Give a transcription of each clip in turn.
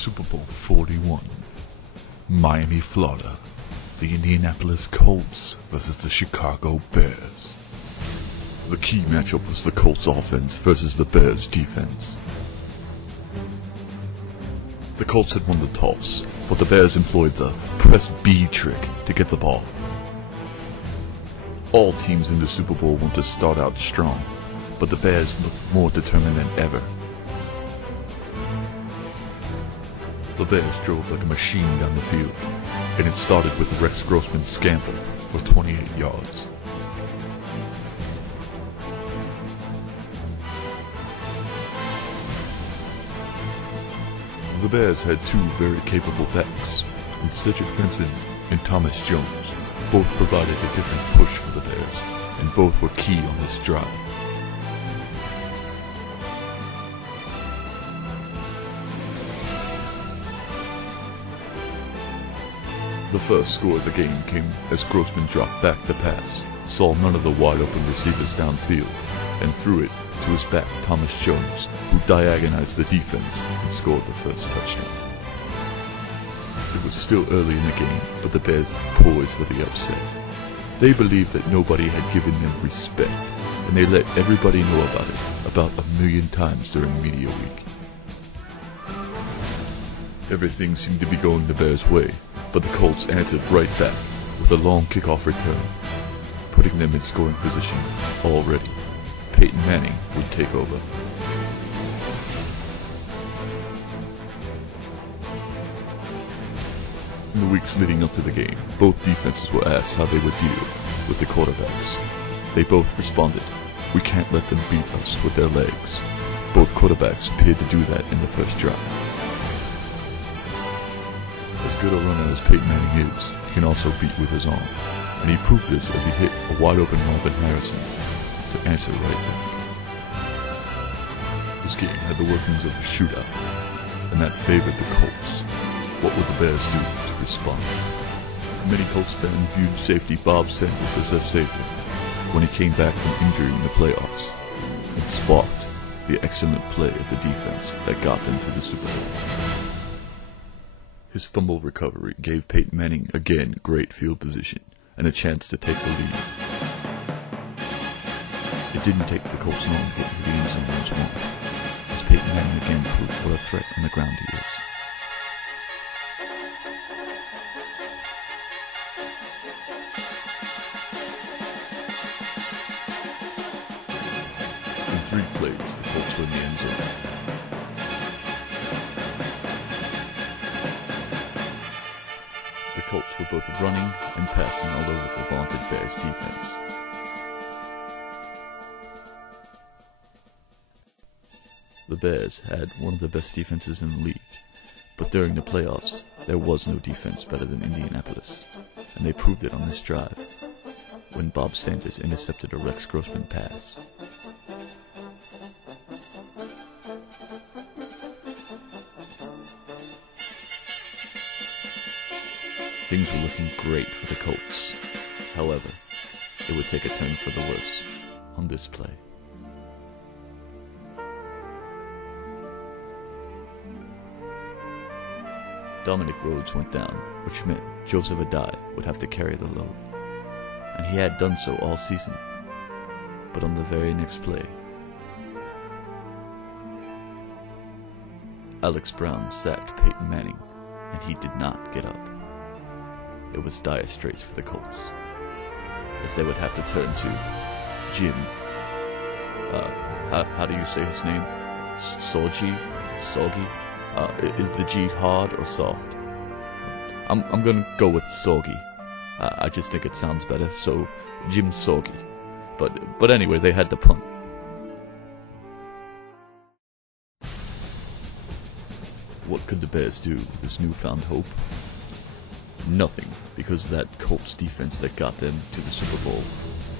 Super Bowl 41, Miami, Florida. The Indianapolis Colts versus the Chicago Bears. The key matchup was the Colts offense versus the Bears defense. The Colts had won the toss, but the Bears employed the press B trick to get the ball. All teams in the Super Bowl want to start out strong, but the Bears looked more determined than ever. The Bears drove like a machine down the field, and it started with Rex Grossman's scamper for 28 yards. The Bears had two very capable backs, in Cedric Benson and Thomas Jones. Both provided a different push for the Bears, and both were key on this drive. The first score of the game came as Grossman dropped back to pass, saw none of the wide-open receivers downfield, and threw it to his back, Thomas Jones, who diagonized the defense and scored the first touchdown. It was still early in the game, but the Bears poised for the upset. They believed that nobody had given them respect, and they let everybody know about it about 1,000,000 times during media week. Everything seemed to be going the Bears' way, but the Colts answered right back with a long kickoff return, putting them in scoring position already. Peyton Manning would take over. In the weeks leading up to the game, both defenses were asked how they would deal with the quarterbacks. They both responded, "We can't let them beat us with their legs." Both quarterbacks appeared to do that in the first drive. As good a runner as Peyton Manning is, he can also beat with his arm, and he proved this as he hit a wide-open Marvin Harrison to answer right back. This game had the workings of a shootout, and that favored the Colts. What would the Bears do to respond? Many Colts fans viewed safety Bob Sanders as their savior when he came back from injury in the playoffs, and sparked the excellent play of the defense that got them to the Super Bowl. His fumble recovery gave Peyton Manning again great field position and a chance to take the lead. It didn't take the Colts long to get into the end zone once more, as Peyton Manning again proved what a threat on the ground he is. In 3 plays, the Colts were in the end zone. The Colts were both running and passing all over the vaunted Bears defense. The Bears had one of the best defenses in the league, but during the playoffs, there was no defense better than Indianapolis, and they proved it on this drive, when Bob Sanders intercepted a Rex Grossman pass. Things were looking great for the Colts. However, it would take a turn for the worse on this play. Dominic Rhodes went down, which meant Joseph Adai would have to carry the load. And he had done so all season. But on the very next play, Alex Brown sacked Peyton Manning, and he did not get up. It was dire straits for the Colts, as they would have to turn to Jim. How do you say his name? Soggy? Is the G hard or soft? I'm gonna go with Soggy. I just think it sounds better, so Jim Soggy. But anyway, they had to punt. What could the Bears do with this newfound hope? Nothing, because that Colts defense that got them to the Super Bowl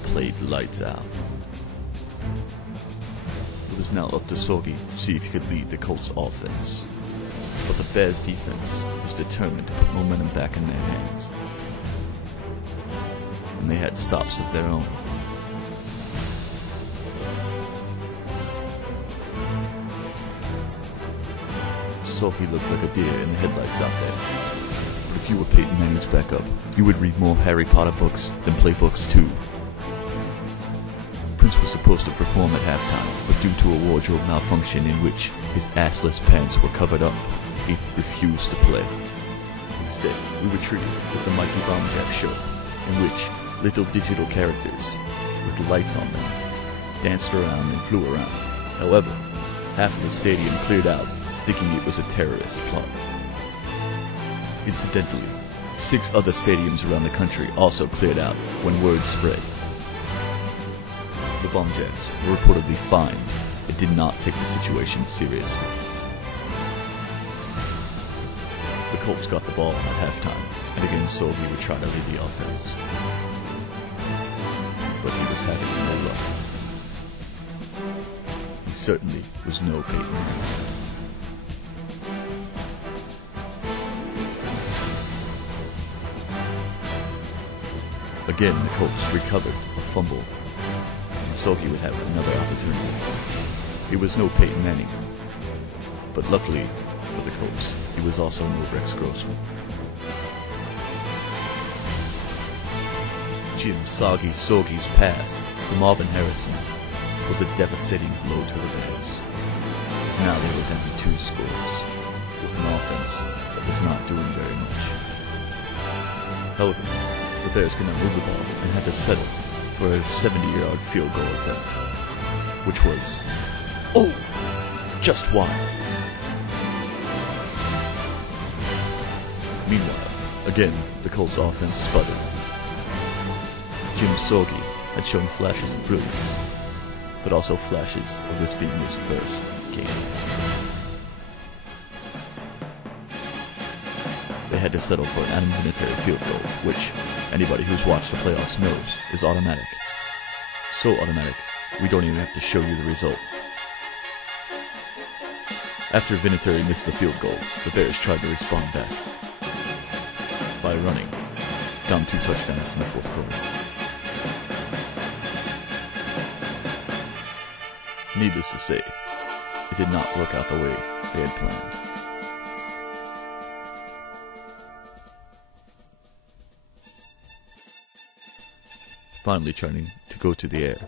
played lights out. It was now up to Soggy to see if he could lead the Colts offense. But the Bears defense was determined to put momentum back in their hands. And they had stops of their own. Soggy looked like a deer in the headlights out there. But if you were Peyton Manning's backup, you would read more Harry Potter books than play books too. Prince was supposed to perform at halftime, but due to a wardrobe malfunction in which his assless pants were covered up, he refused to play. Instead, we were treated with the Mikey Baumgart show, in which little digital characters with lights on them danced around and flew around. However, half of the stadium cleared out, thinking it was a terrorist plot. Incidentally, 6 other stadiums around the country also cleared out when word spread. The Baumgarts were reportedly fine and did not take the situation seriously. The Colts got the ball at halftime, and again Soggy would try to lead the offense. But he was having no luck. He certainly was no Peyton Manning. Again, the Colts recovered a fumble, and Soggy would have another opportunity. It was no Peyton Manning, but luckily for the Colts, he was also no Rex Grossman. Jim Soggy's pass to Marvin Harrison was a devastating blow to the Bears, as now they were down to 2 scores, with an offense that was not doing very much. However, the Bears could not move the ball and had to settle for a 70-yard field goal attempt, which was, just wide. Meanwhile, again, the Colts offense sputtered. Jim Soggy had shown flashes of brilliance, but also flashes of this being his first game. They had to settle for an unvindicated field goal, which anybody who's watched the playoffs knows is automatic. So automatic, we don't even have to show you the result. After Vinatieri missed the field goal, the Bears tried to respond back by running down 2 touchdowns in the 4th quarter. Needless to say, it did not work out the way they had planned. Finally trying to go to the air,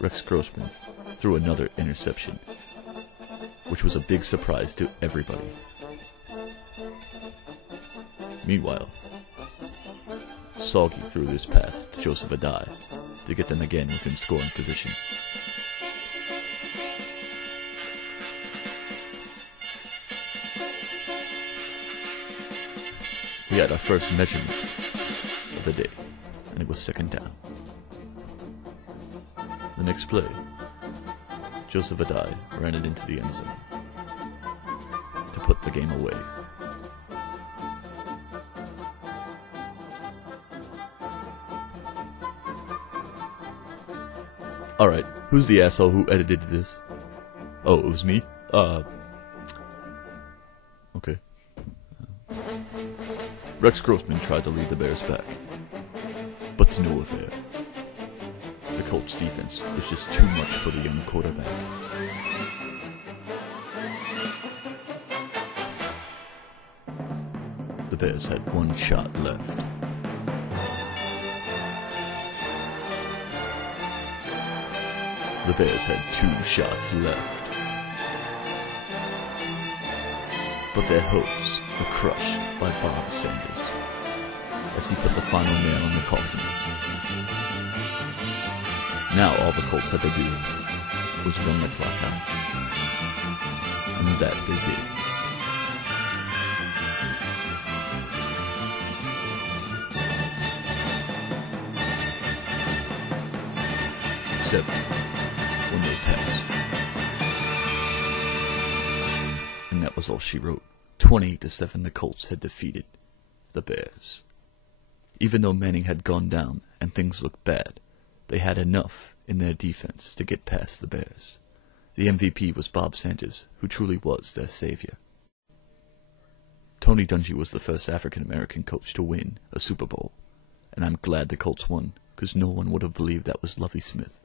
Rex Grossman threw another interception, which was a big surprise to everybody. Meanwhile, Soggy threw this pass to Joseph Adai to get them again within scoring position. We had our first measurement of the day, and it was 2nd down. The next play, Joseph Adai ran it into the end zone to put the game away. Alright, who's the asshole who edited this? Oh, it was me? Okay. Rex Grossman tried to lead the Bears back, but to no avail. The Colts defense was just too much for the young quarterback. The Bears had 1 shot left. The Bears had 2 shots left. But their hopes were crushed by Bob Sanders as he put the final nail in the coffin. Now all the Colts had to do was run the clock out. And that they did. Except when they passed. And that was all she wrote. 28-7, the Colts had defeated the Bears. Even though Manning had gone down and things looked bad, they had enough in their defense to get past the Bears. The MVP was Bob Sanders, who truly was their savior. Tony Dungy was the first African-American coach to win a Super Bowl, and I'm glad the Colts won, because no one would have believed that was Lovie Smith.